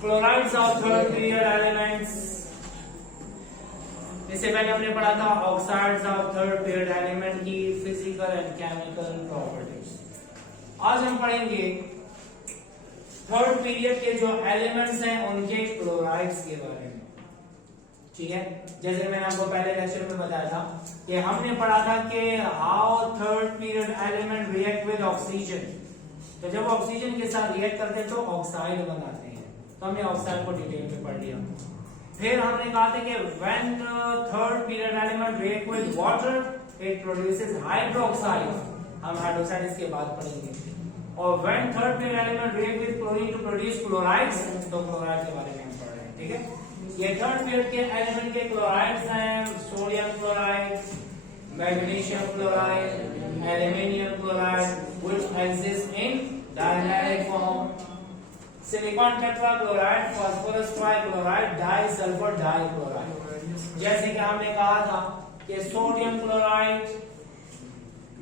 Chlorides of third period elements. इससे पहले हमने पढ़ा था oxides of third period element की फिजिकल एंड केमिकल प्रॉपर्टीज। आज हम पढ़ेंगे थर्ड पीरियड के जो एलिमेंट्स हैं उनके क्लोराइड्स के बारे में। ठीक है, जैसे मैंने आपको पहले लेक्चर में बताया था कि हमने पढ़ा था कि how third period element react with oxygen. तो जब ऑक्सीजन के साथ रिएक्ट करते हैं तो ऑक्साइड बनाते हैं, तो हमने ऑक्साइड को डिटेल में पढ़ लिया। फिर हमने कहा था कि when third period element react with water it produces hydroxide. हम हाइड्रोक्साइड इसके बाद पढ़ेंगे। और when third period element react with chlorine to produce chlorides, तो क्लोराइड के बारे में हम पढ़ रहे हैं। ठीक है, ये थर्ड पीरियड के एलिमेंट के क्लोराइड्स हैं sodium chloride, magnesium chloride, aluminium chloride which exist in diametic form, silicon tetrachloride, phosphorus trichloride, disulphur dichloride. जैसे कि हमने कहा था कि सोडियम क्लोराइड,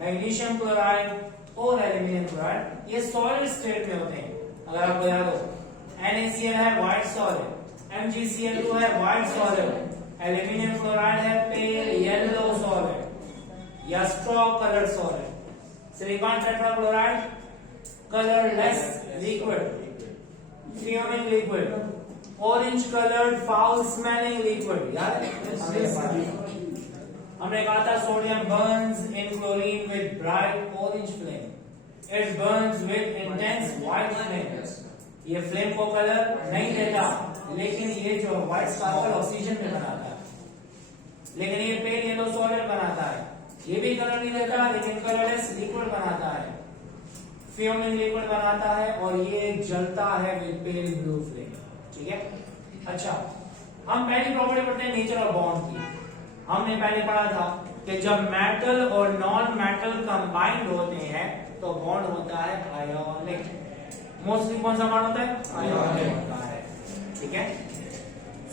मैग्नीशियम क्लोराइड और एल्यूमिनियम क्लोराइड ये सॉलिड स्टेट में होते हैं। अगर आपको याद हो NaCl है व्हाइट सॉलिड, MgCl2 है व्हाइट सॉलिड, एल्यूमिनियम क्लोराइड है पेल येलो सॉलिड या straw coloured solid, silicon tetrachloride colourless liquid, fuming liquid, orange coloured foul smelling liquid. याद है हमने कहा था sodium Burns in chlorine with bright orange flame, it Burns with intense white flame. ये flame को colour नहीं देता, लेकिन ये जो व्हाइट स्पार्कल ऑक्सीजन में बनाता है, लेकिन ये पेल येलो सॉलिड बनाता है। ये भी कलर नहीं देता, लेकिन कलरलेस लिक्विड बनाता है, फ्यूमिंग लिक्विड बनाता है, और ये जलता है विद पेल ब्लू फ्लेम। ठीक है, अच्छा हम पहली प्रॉपर्टी पढ़ते हैं नेचर ऑफ बॉन्ड की। हमने पहले पढ़ा था कि जब मेटल और नॉन मेटल कंबाइंड होते हैं तो बॉन्ड होता है आयोनिक। मोस्टली कौन सा बॉन्ड होता है? आयोनिक होता है। ठीक है,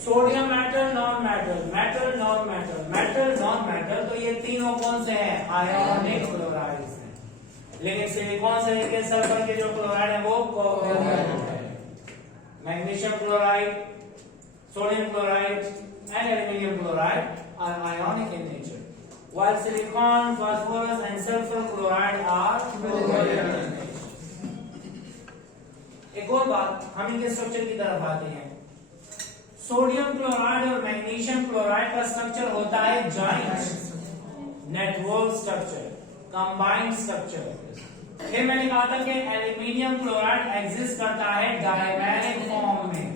sodium metal non metal, metal non metal, metal non metal, तो ये तीनों कौन से हैं? आयोनिक क्लोराइड्स हैं। लेकिन सिलिकॉन से लेकर सल्फर के जो क्लोराइड है वो कोवैलेंट है। Magnesium chloride, sodium chloride and aluminium chloride are ionic in nature, while silicon, phosphorus and sulfur chloride are covalent in nature. एक और बात, हम इनके स्ट्रक्चर की तरफ आते हैं। सोडियम क्लोराइड और मैग्नीशियम क्लोराइड का स्ट्रक्चर होता है joint network structure, combined structure. फिर मैंने कहा था कि एल्यूमिनियम क्लोराइड एग्जिस्ट करता है डायमैरिक फॉर्म में,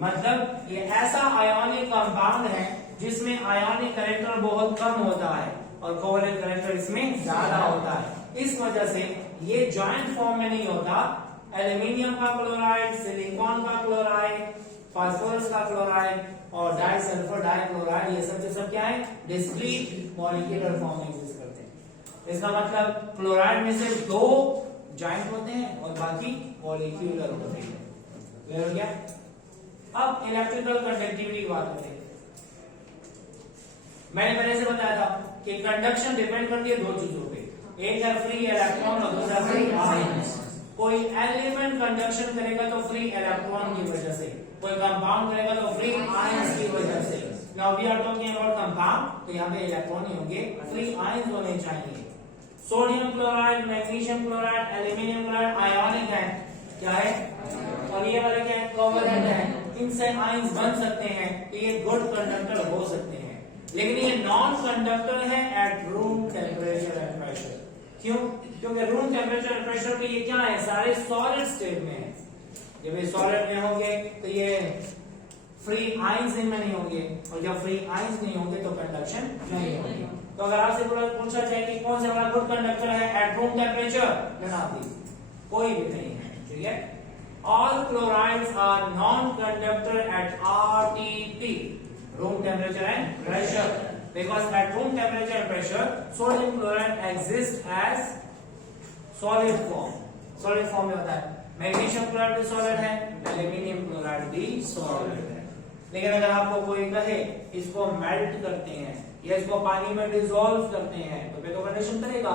मतलब ये ऐसा आयोनिक कंपाउंड है जिसमें आयोनिक कैरेक्टर बहुत कम होता है और कोवैलेंट कैरेक्टर इसमें ज्यादा होता है। इस वजह से ये जॉइंट फॉर्म में नहीं होता। एल्यूमिनियम का क्लोराइड, सिलिकॉन का क्लोराइड, फास्फोरस का क्लोराइड और डाइसल्फर डाइक्लोराइड, ये सब के सब क्या है? डिस्क्रीट मॉलिक्यूलर फॉर्म में एग्जिस्ट करते हैं। इसका मतलब क्लोराइड में से 2 जॉइंट होते हैं और बाकी मॉलिक्यूलर होते हैं। क्लियर हो गया? अब इलेक्ट्रिकल कंडक्टिविटी की बात करते हैं। मैंने पहले से बताया था कि कंडक्शन डिपेंड करती है 2 चीजों पे, एक है फ्री इलेक्ट्रॉन और दूसरा फ्री आयंस। कोई एलिमेंट कंडक्शन करेगा तो फ्री इलेक्ट्रॉन की वजह से, कोई कंपाउंड करेगा तो फ्री आयंस की वजह से। Now we are talking about compound, तो यहाँ पे इलेक्ट्रॉन ही होंगे, फ्री आयंस होने चाहिए। Sodium chloride, magnesium chloride, aluminium chloride ionic है, क्या है? और ये वाले क्या है? कोवैलेंट है। इनसे आयंस बन सकते हैं, तो ये गुड कंडक्टर हो सकते हैं। लेकिन ये नॉन कंडक्टर है at room temperature and pressure. क्यों? क्योंकि रूम टेम्परेचर एंड प्रेशर पे ये क्या है? सारे सॉलिड स्टेट में है। जब ये सॉलिड में होंगे तो ये फ्री आयंस इनमें नहीं होंगे, और जब फ्री आयंस नहीं होंगे तो कंडक्शन नहीं होगी। तो अगर आपसे पूछा जाए कि कौन सा वाला गुड कंडक्टर है एट रूम टेम्परेचर, कोई भी नहीं है। ठीक है, all chlorides are non-conductor at RTP, room temperature and pressure, because at room temperature and pressure sodium chloride exists as solid form। solid form में होता है। मैग्नीशियम क्लोराइड भी सॉलिड है, एल्यूमिनियम क्लोराइड भी सॉलिड है। लेकिन अगर आपको कोई कहे इसको मेल्ट करते हैं या इसको पानी में डिसॉल्व करते हैं तो फिर तो कंडक्शन करेगा।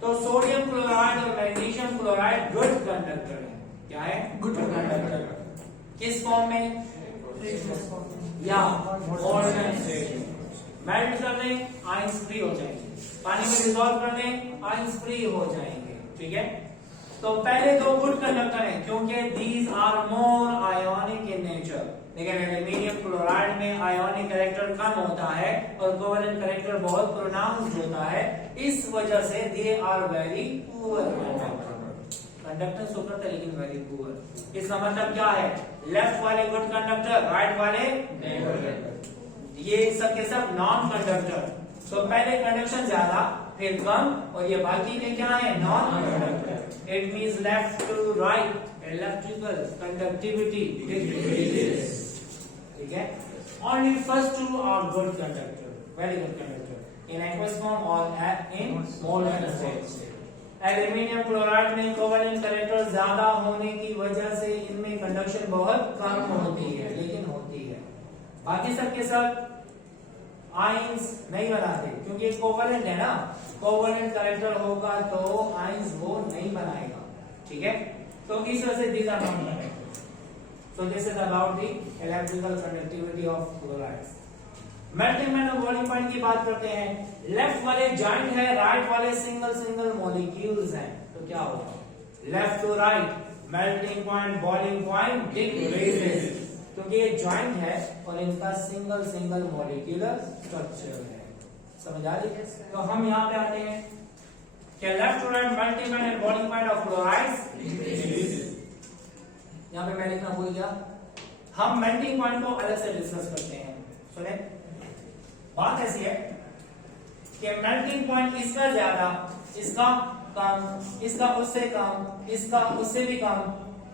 तो सोडियम क्लोराइड और मैग्नीशियम क्लोराइड गुड कंडक्टर है। क्या है? Good conductor. किस फॉर्म में? या मोल्टन स्टेट। मेल्ट कर दें, आयंस फ्री हो जाएंगे, पानी में डिसॉल्व कर दें, आयंस फ्री हो जाएंगे। ठीक है, तो पहले दो गुड कंडक्टर हैं क्योंकि these are more ionic in nature, लेकिन एल्यूमिनियम क्लोराइड में आयोनिक कैरेक्टर कम होता है और कोवेलेंट कैरेक्टर बहुत प्रोनाउंस्ड होता है, इस वजह से they are very poor conductor होकर था लेकिन वेरी पुअर। इसका मतलब क्या है? लेफ्ट वाले गुड कंडक्टर, राइट वाले ये सब के सब नॉन कंडक्टर। तो पहले कंडक्शन ज्यादा फिर कम, और ये बाकी के क्या है? Non conductor. It means left to right electrical conductivity decreases. ठीक है, only first two are good conductor, very good conductor in aqueous form और in molten state. Aluminium chloride में कोवेलेंट कैरेक्टर ज्यादा होने की वजह से इनमें कंडक्शन बहुत कम होती है, लेकिन होती है। बाकी सबके सब आयंस नहीं बनाते क्योंकि कोवेलेंट है ना, कोवेलेंट कैरेक्टर होगा तो आयंस वो नहीं बनाएगा। ठीक है, तो इस वजह से these are not conductors. So this is about the electrical conductivity of chlorides. Melting point और बॉइलिंग पॉइंट की बात करते हैं। लेफ्ट वाले जॉइंट है, राइट वाले सिंगल सिंगल मॉलिक्यूल्स हैं, तो क्या होगा? Left to right melting point boiling point decreases क्योंकि ये जॉइंट है और इनका सिंगल सिंगल मॉलिक्यूलर स्ट्रक्चर है। समझ आ रही है? तो हम यहाँ पे आते हैं कि left to right melting point and boiling point of chlorides. यहाँ पे मैं लिखना भूल गया, हम मेल्टिंग पॉइंट को अलग से डिस्कस करते हैं। सुने, बात ऐसी है कि मेल्टिंग पॉइंट इसका ज्यादा, इसका कम, इसका उससे कम, इसका उससे भी कम,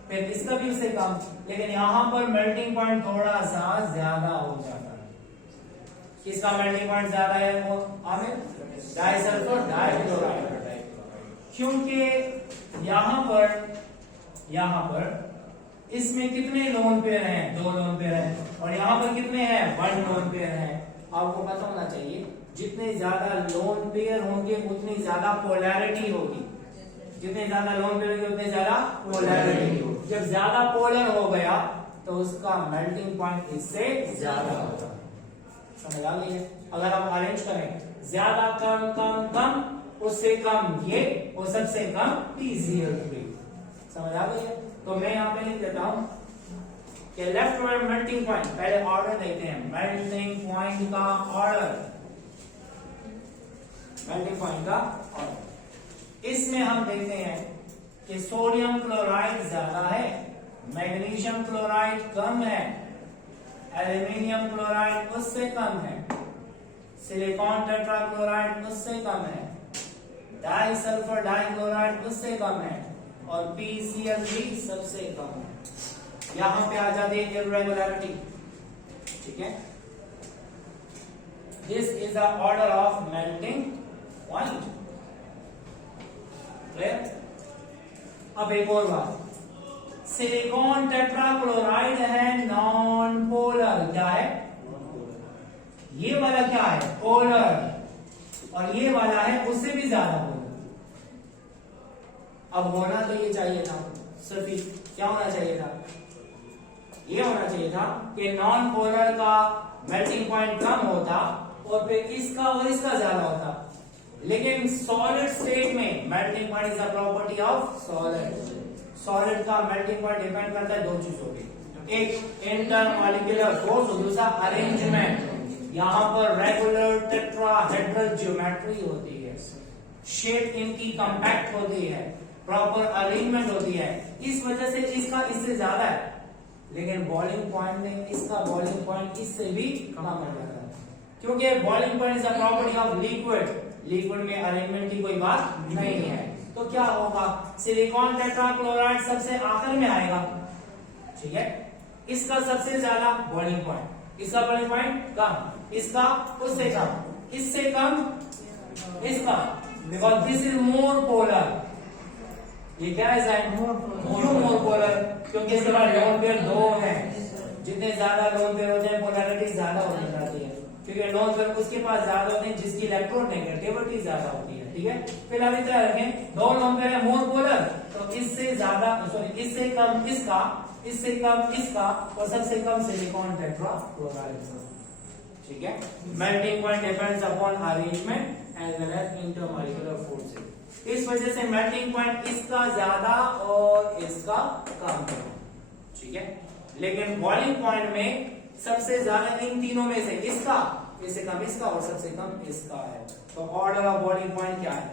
फिर इसका भी उससे कम, लेकिन यहां पर मेल्टिंग पॉइंट थोड़ा सा ज्यादा हो जाता है। किसका मेल्टिंग पॉइंट ज्यादा है? वो आमिर डाइसल्फर डाइक्लोराइड, क्योंकि यहां पर इसमें कितने लोन पेयर हैं? 2 लोन पेयर हैं, और यहाँ पर कितने हैं? 1 लोन पेयर है। आपको पता होना चाहिए जितने ज्यादा लोन पेयर होंगे उतनी ज्यादा पोलैरिटी होगी, जितने ज्यादा लोन पेयर होंगे उतने ज्यादा पोलैरिटी होगी। जब ज्यादा पोलर हो गया तो उसका मेल्टिंग पॉइंट इससे ज्यादा होगा। समझ आ गई है? अगर आप अरेंज करें ज्यादा कम कम कम, उससे कम ये और सबसे कम PCl3। समझ आ गई है? तो मैं यहाँ पे लिख देता हूं कि लेफ्ट वाले मेल्टिंग पॉइंट, पहले ऑर्डर देखते हैं मेल्टिंग पॉइंट का ऑर्डर। मेल्टिंग पॉइंट का ऑर्डर, इसमें हम देखते हैं कि सोडियम क्लोराइड ज्यादा है, मैग्नीशियम क्लोराइड कम है, एल्यूमिनियम क्लोराइड उससे कम है, सिलिकॉन टेट्राक्लोराइड उससे कम है, डाइसल्फर डाइक्लोराइड उससे कम है, और PCl3 सबसे कम है। यहां पे आ जाती है इर्रेगुलरिटी। ठीक है, this is the order of melting point. Clear? अब एक और बात, सिलिकॉन टेट्राक्लोराइड है नॉन पोलर। क्या है? ये वाला क्या है? पोलर, और ये वाला है उससे भी ज्यादा पोलर। अब होना तो ये चाहिए था, सिर्फ क्या होना चाहिए था? ये होना चाहिए था कि नॉन पोलर का मेल्टिंग पॉइंट कम होता और फिर इसका और इसका ज्यादा होता, लेकिन सॉलिड स्टेट में melting point is a property of solid. Solid का मेल्टिंग पॉइंट डिपेंड करता है 2 चीजों पे, एक इंटरमॉलिक्यूलर फोर्स और दूसरा अरेंजमेंट। यहाँ पर रेगुलर टेट्राहेड्रल ज्योमेट्री होती है, शेप इनकी कॉम्पैक्ट होती है, प्रॉपर अरेंजमेंट होती है, इस वजह से इसका इससे ज्यादा है, लेकिन बॉइलिंग पॉइंट में इसका बॉइलिंग पॉइंट इससे भी कम हो जाता है, क्योंकि boiling point is a property of liquid. Liquid में अरेंजमेंट की कोई बात नहीं है। तो क्या होगा? सिलिकॉन टेट्राक्लोराइड सबसे आखिर में आएगा। ठीक है, इसका सबसे ज्यादा बॉइलिंग पॉइंट, इसका बॉइलिंग पॉइंट कम, इसका उससे कम, इससे कम इसका, because this is more polar. ये क्या है? क्यों मोर पोलर? क्योंकि इसके बाद लोन पेयर 2 है। जितने ज्यादा लोन पेयर होते हैं पोलैरिटी ज्यादा होती जाती है, क्योंकि लोन पेयर उसके पास ज्यादा होते हैं जिसकी इलेक्ट्रोनेगेटिविटी ज्यादा होती है। ठीक है, फिर अभी क्या रखें? 2 लोन पेयर है मोर पोलर, तो इससे ज्यादा, सॉरी इससे कम इसका, इससे कम इसका और सबसे कम सिलिकॉन टेट्राक्लोराइड। ठीक है, melting point depends upon arrangement as well as intermolecular forces. इस वजह से मेल्टिंग पॉइंट इसका ज्यादा और इसका कम है। ठीक है, लेकिन बॉइलिंग पॉइंट में सबसे ज्यादा इन तीनों में से इसका, इससे कम इसका और सबसे कम इसका है। तो ऑर्डर ऑफ बॉइलिंग पॉइंट क्या है?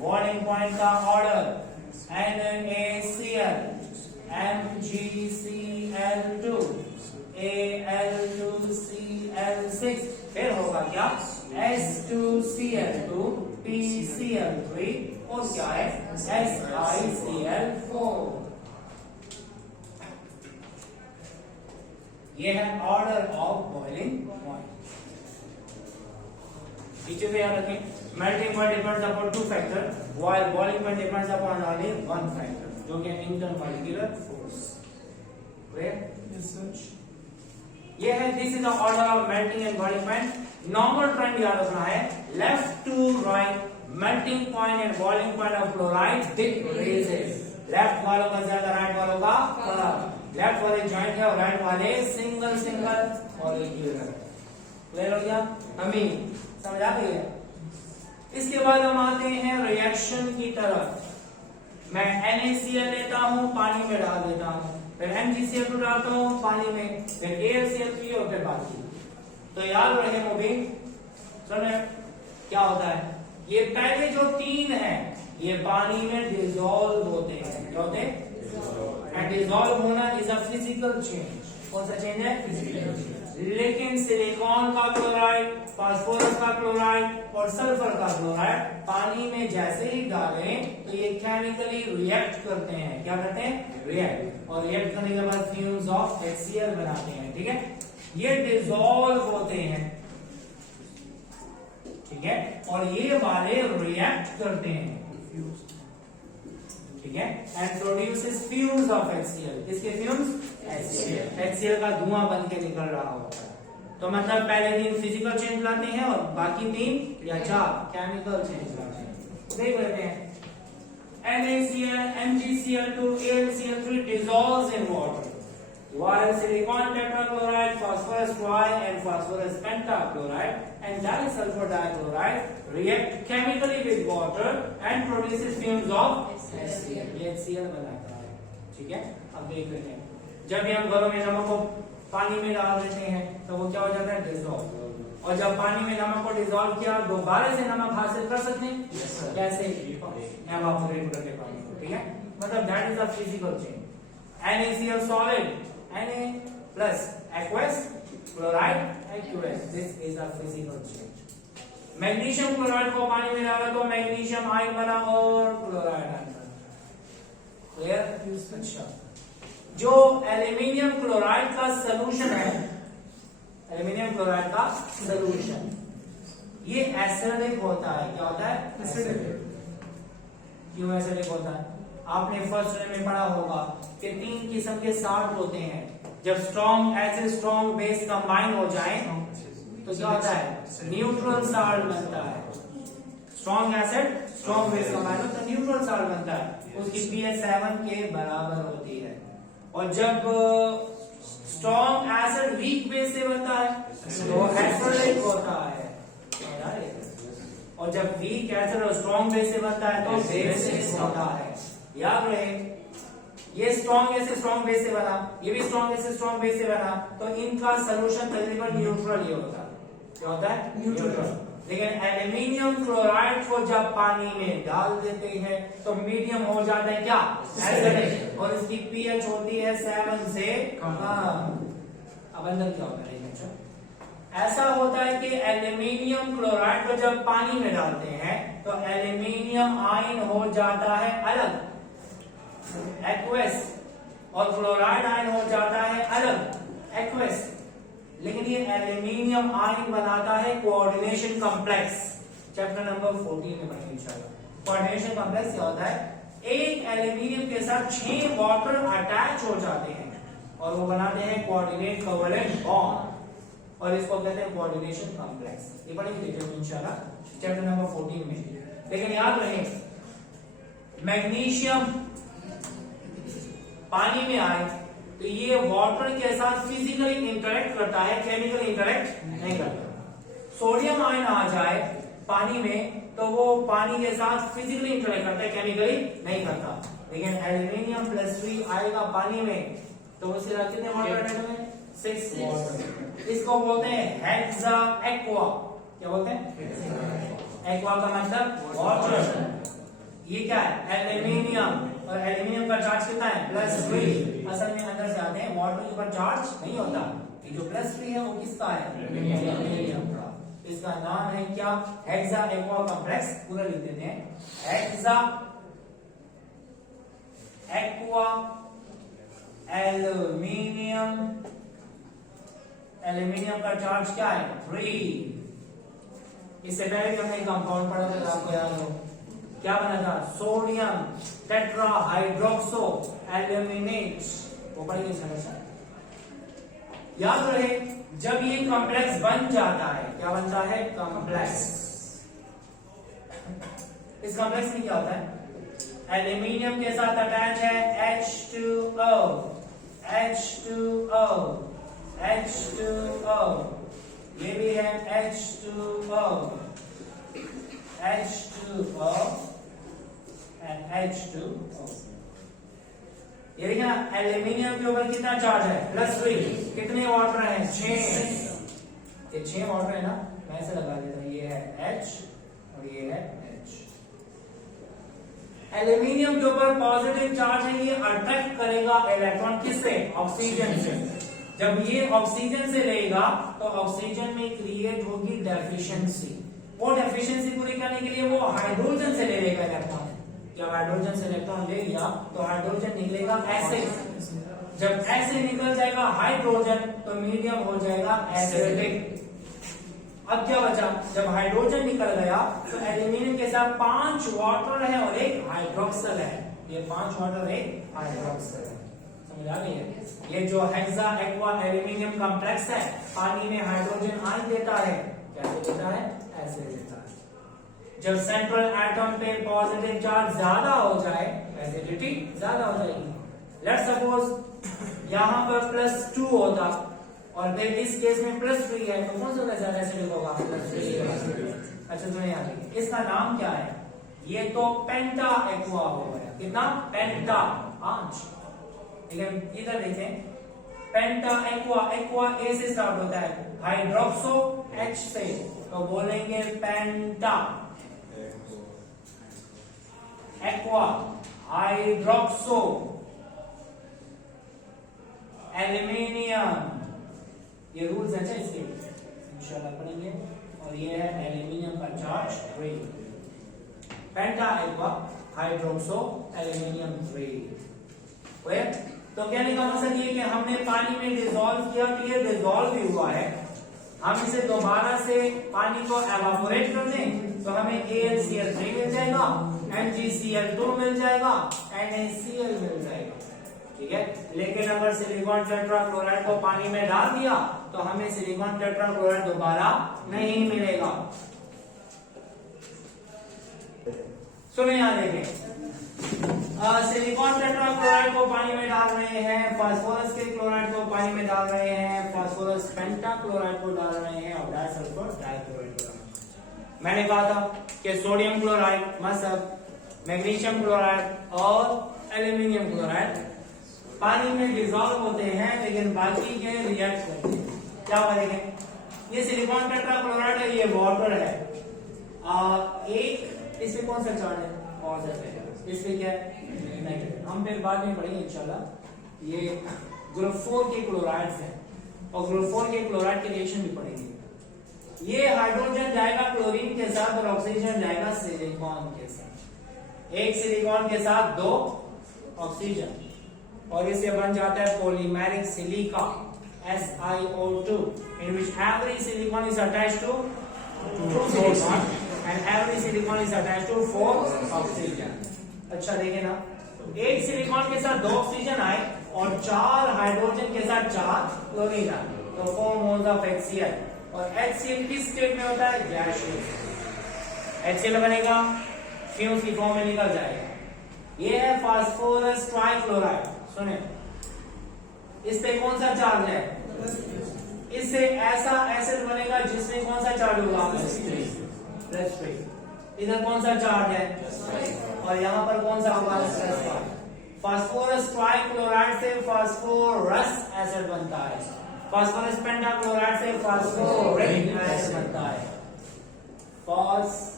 बॉइलिंग पॉइंट का ऑर्डर NaCl, MgCl2, Al2Cl6, फिर होगा क्या? S2Cl2, PCl3 और क्या है? SiCl4। ये है ऑर्डर ऑफ बॉइलिंग पॉइंट। पीछे से याद रखें, melting point depends upon two factor, while boiling point depends upon only one factor, जो कि intermolecular force. Clear? Yes sir. ये है, this is the order of melting and boiling point. Normal trend याद रखना है, left to right melting point and boiling point of chloride decreases. Left वालों का ज्यादा, राइट वालों का कम। लेफ्ट वाले जॉइंट है और राइट वाले सिंगल सिंगल मॉलिक्यूलर। क्लियर हो गया? हमें समझ आ गई है? इसके बाद हम आते हैं रिएक्शन की तरफ। मैं NaCl लेता हूं, पानी में डाल देता हूं, फिर MgCl2 डालता हूं पानी में, फिर AlCl3 और फिर बाकी। तो याद रहे मूविंग, सुने क्या होता है? ये पहले जो तीन है ये पानी में डिसॉल्व होते हैं। क्या होते हैं? एंड डिसॉल्व होना इज अ फिजिकल चेंज। कौन सा चेंज है? Physical change. लेकिन सिलिकॉन का क्लोराइड, फास्फोरस का क्लोराइड और सल्फर का क्लोराइड पानी में जैसे ही डालें तो ये केमिकली रिएक्ट करते हैं। क्या करते हैं? रिएक्ट। और रिएक्ट करने के बाद फ्यूम्स ऑफ HCl बनाते हैं। ठीक है, ये डिसॉल्व होते हैं। ठीक है, और ये वाले रिएक्ट करते हैं। ठीक है, and produces fumes of HCl। इसके फ्यूम्स HCl का धुआं बन के निकल रहा होता है। तो मतलब पहले दिन फिजिकल चेंज लाते हैं और बाकी दिन या चार केमिकल चेंज लाते हैं। देख लेते हैं, NaCl, MgCl2, AlCl3 dissolves in water, while silicon tetrachloride, phosphorus tri and phosphorus pentachloride and disulfur dichloride react chemically with water and produces fumes of HCl। ये HCl बनाता है। ठीक है, अब देख लेते हैं, जब भी हम घरों में नमक को पानी में डाल देते हैं तो वो क्या हो जाता है? डिसॉल्व। और जब पानी में नमक को डिसॉल्व किया, दोबारा से नमक हासिल कर सकते हैं? कैसे? एवापोरेट करके पानी को। ठीक है, मतलब that is the physical change. NaCl solid, Na plus aqueous, chloride aqueous, this is a physical change। Magnesium chloride को पानी में डाला तो मैग्नीशियम आयन बना और क्लोराइड आयन बना। क्लियर? अच्छा, जो एल्यूमिनियम क्लोराइड का सॉल्यूशन है, एल्यूमिनियम क्लोराइड का सॉल्यूशन ये एसिडिक होता है। क्या होता है? एसिडिक। क्यों एसिडिक होता है? आपने फर्स्ट में पढ़ा होगा कि तीन किस्म के साल्ट होते हैं। जब strong acid strong base combine हो जाए तो क्या होता है? न्यूट्रल साल्ट बनता है। Strong acid strong base combine हो तो न्यूट्रल साल्ट बनता है, उसकी pH 7 के बराबर होती है। और जब स्ट्रॉन्ग एसिड वीक बेस से बनता है तो एसिडिक होता है। और जब वीक एसिड और स्ट्रॉन्ग बेस से बनता है तो बेसिक होता है। याद रहे, ये स्ट्रॉन्ग एसिड स्ट्रॉन्ग बेस से बना, ये भी स्ट्रॉन्ग एसिड स्ट्रॉन्ग बेस से बना, तो इनका सॉल्यूशन तकरीबन न्यूट्रल ही होता है। क्या होता है? न्यूट्रल। लेकिन एल्यूमिनियम क्लोराइड को जब पानी में डाल देते हैं तो मीडियम हो जाता है क्या? एसिडिक, और इसकी pH होती है 7 से कम। अब अंदर क्या होता है? ऐसा होता है कि एल्यूमिनियम क्लोराइड को जब पानी में डालते हैं तो एल्यूमिनियम आयन हो जाता है अलग, एक्वस, और क्लोराइड आयन हो जाता है अलग, एक्वस। लेकिन ये एल्यूमिनियम आयन बनाता है कोऑर्डिनेशन कॉम्प्लेक्स। चैप्टर नंबर 14 में पढ़ेंगे इंशाल्लाह। कोऑर्डिनेशन कॉम्प्लेक्स क्या होता है? एक एल्यूमिनियम के साथ 6 वाटर अटैच हो जाते हैं और वो बनाते हैं कोऑर्डिनेट कोवलेंट बॉन्ड, और इसको कहते हैं कोऑर्डिनेशन कॉम्प्लेक्स। ये पढ़ेंगे डिटेल में इंशाल्लाह चैप्टर नंबर 14 में। लेकिन याद रहे, मैग्नीशियम पानी में आए तो ये वाटर के साथ फिजिकली इंटरेक्ट करता है, केमिकली इंटरेक्ट नहीं करता। सोडियम आयन आ जाए पानी में तो वो पानी के साथ फिजिकली इंटरेक्ट करता है, केमिकली नहीं करता। लेकिन एल्यूमिनियम +3 आएगा पानी में तो उसके साथ कितने वाटर एटम है? 6 वाटर। इसको बोलते हैं हेक्सा एक्वा। क्या बोलते हैं? एक्वा का मतलब वाटर। ये क्या है? एल्यूमिनियम। और एल्यूमिनियम का चार्ज कितना है? +3। असल में अंदर से आते हैं, वाटर के ऊपर चार्ज नहीं होता। ये जो +3 है वो किसका है? एल्यूमिनियम का। इसका नाम है क्या? Hexa aqua complex. पूरा लिख देते हैं, हेक्सा एक्वा एल्यूमिनियम। एल्यूमिनियम का चार्ज क्या है? 3। इससे पहले भी हमने कंपाउंड पढ़ा था, आपको याद हो क्या बना था? Sodium tetra hydroxo aluminate. वो पढ़ेंगे समझा। याद रहे, जब ये कॉम्प्लेक्स बन जाता है, क्या बनता है? कॉम्प्लेक्स। इस कॉम्प्लेक्स में क्या होता है? एल्यूमिनियम के साथ अटैच है H2O, H2O, H2O। ये भी है H2O, H2O and H2O। ये देखिए ना, एल्यूमिनियम के ऊपर कितना चार्ज है? +3। कितने वाटर हैं? 6। ये 6 वाटर है ना, मैं ऐसे लगा देता हूं। ये है H और ये है H। एल्यूमिनियम के ऊपर पॉजिटिव चार्ज है, ये अट्रैक्ट करेगा इलेक्ट्रॉन किससे? ऑक्सीजन से। जब ये ऑक्सीजन से लेगा तो ऑक्सीजन में क्रिएट होगी डेफिशिएंसी। वो डेफिशिएंसी पूरी करने के लिए वो हाइड्रोजन से ले लेगा इलेक्ट्रॉन। जब हाइड्रोजन से इलेक्ट्रॉन ले लिया तो हाइड्रोजन निकलेगा ऐसे। जब ऐसे निकल जाएगा हाइड्रोजन तो मीडियम हो जाएगा एसिडिक। अब क्या बचा? जब हाइड्रोजन निकल गया तो एल्यूमिनियम के साथ 5 वाटर है और एक हाइड्रोक्सल है। ये 5 वाटर एक हाइड्रोक्सल है। समझ आ गई है? ये जो हेक्सा एक्वा एल्यूमिनियम कॉम्प्लेक्स है, पानी में हाइड्रोजन आयन देता है। कैसे देता है? ऐसे देता है। जब सेंट्रल एटम पे पॉजिटिव चार्ज ज्यादा हो जाए, एसिडिटी ज्यादा हो जाएगी। लेट्स सपोज यहां पर +2 होता और फिर इस केस में +3 है, तो कौन सा ज्यादा एसिडिक होगा? +3। अच्छा सुनिए आगे, इसका नाम क्या है? ये तो पेंटा एक्वा हो गया। कितना? पेंटा, 5। लेकिन इधर देखें, पेंटा एक्वा, एक्वा ए से स्टार्ट होता है, हाइड्रोक्सो H से, तो बोलेंगे पेंटा एक्वा हाइड्रोक्सो एल्यूमिनियम। ये रूल्स है इसके, इंशाल्लाह पढ़ेंगे। और ये है एल्यूमिनियम का चार्ज 3, पेंटा एक्वा हाइड्रोक्सो एल्यूमिनियम 3। तो कहने का मकसद ये कि हमने पानी में डिसॉल्व किया तो ये डिसॉल्व भी हुआ है। हम इसे दोबारा से पानी को एवापोरेट कर दें तो हमें AlCl3 मिल जाएगा, MgCl2 मिल जाएगा, NaCl मिल जाएगा। ठीक है। लेकिन अगर सिलिकॉन टेट्राक्लोराइड को पानी में डाल दिया तो हमें सिलिकॉन टेट्राक्लोराइड दोबारा नहीं मिलेगा। सुनिए यहां देखें, सिलिकॉन टेट्राक्लोराइड को पानी में डाल रहे हैं, फास्फोरस के क्लोराइड को पानी में डाल रहे हैं, फास्फोरस पेंटाक्लोराइड को डाल रहे हैं और डाइसल्फर डाइक्लोराइड को डाल रहे हैं। मैंने कहा था कि सोडियम क्लोराइड, मसक, मैग्नीशियम क्लोराइड और एल्यूमिनियम क्लोराइड पानी में डिसॉल्व होते हैं, लेकिन बाकी के रिएक्ट करते हैं। क्या करेंगे? ये सिलिकॉन टेट्राक्लोराइड है, ये वाटर है। एक इसमें कौन सा चार्ज है? पॉजिटिव। इसमें क्या है? नेगेटिव। हम फिर बाद में पढ़ेंगे इंशाल्लाह। ये ग्रुप 4 के क्लोराइड्स हैं और ग्रुप 4 के क्लोराइड के रिएक्शन भी पढ़ेंगे। ये हाइड्रोजन जाएगा क्लोरीन के साथ और ऑक्सीजन जाएगा सिलिकॉन के साथ। एक सिलिकॉन के साथ 2 ऑक्सीजन और इससे बन जाता है polymeric silica SiO2 in which every silicon is attached to 2 silicon and every silicon is attached to 4 oxygen। अच्छा देखे ना, एक सिलिकॉन के साथ 2 ऑक्सीजन आए और 4 हाइड्रोजन के साथ 4 क्लोरीन आए, तो 4 मोल्स ऑफ HCl। और HCl किस स्टेट में होता है? गैसियस। HCl बनेगा, फ्यूज की फॉर्म में निकल जाएगा। ये है फास्फोरस ट्राइक्लोराइड, सुने, इस पे कौन सा चार्ज है? इससे ऐसा एसिड बनेगा जिसमें कौन सा चार्ज होगा? +3। इधर कौन सा चार्ज है? और यहाँ पर कौन सा होगा? +5। फास्फोरस ट्राइक्लोराइड से फास्फोरस एसिड बनता है, फास्फोरस पेंटाक्लोराइड से फास्फोरिक एसिड बनता है, फास्फोरस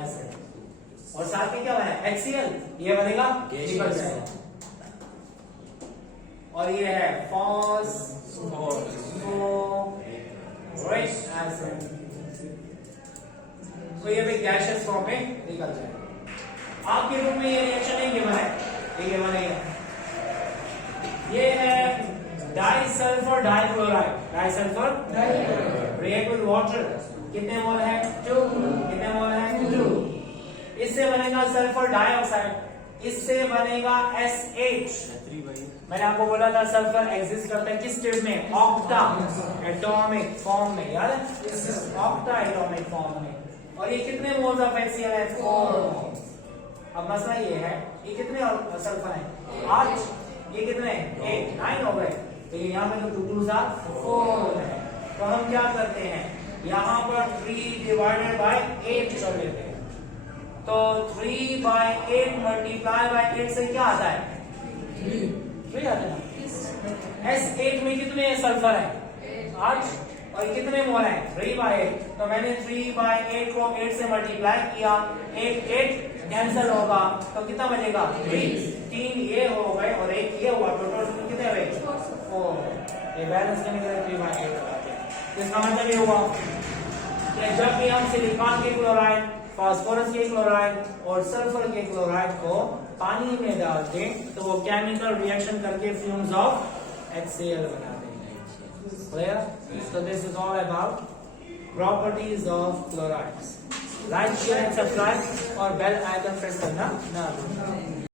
एसिड। और साथ में क्या बना? HCl, ये बनेगा निकल जाएगा। और ये है फास्फोरिक एसिड, तो ये भी गैसियस फॉर्म में निकल जाएगा। आपके रूप में ये रिएक्शन नहीं गिवन है, ये गिवन है। ये है डाइसल्फर डाइक्लोराइड, डाइसल्फर रिएक्ट विद वाटर, कितने मोल है? 2। कितने मोल है? 2। इससे बनेगा सल्फर डाइऑक्साइड, इससे बनेगा SH। मैंने आपको बोला था सल्फर एग्जिस्ट करता है किस स्टेट में? ऑक्टा एटॉमिक फॉर्म में, याद है? ऑक्टा एटॉमिक फॉर्म में। और ये कितने मोल्स ऑफ HCl है? 4 मोल्स। अब मसला ये है, ये कितने सल्फर हैं? 8। ये कितने? 8, 9 हो गए। तो यहाँ पे तो 2 2 4 है। तो हम क्या करते हैं, यहाँ पर 3 डिवाइडेड बाय 8 कर लेते हैं। तो 3/8 मल्टीप्लाई बाय 8 से क्या आता है? 3 आता है ना। S8 में कितने सल्फर है? 8। और कितने मोल है? 3/8। तो मैंने 3/8 को 8 से मल्टीप्लाई किया, 8 कैंसिल होगा तो कितना बचेगा? 3 ये हो गए और 1 ये हुआ, टोटल कितने हुए? 4। ये बैलेंस करने के लिए 3/8 लगाते हैं। इसका मतलब ये हुआ कि जब भी हम सिलिकॉन के क्लोराइड, फास्फोरस के क्लोराइड और सल्फर के क्लोराइड को पानी में डाल दें तो वो केमिकल रिएक्शन करके फ्यूम्स ऑफ HCl बना देंगे। Clear? So this is all about properties of chlorides. Like, share and subscribe और बेल आइकन प्रेस करना ना भूलना।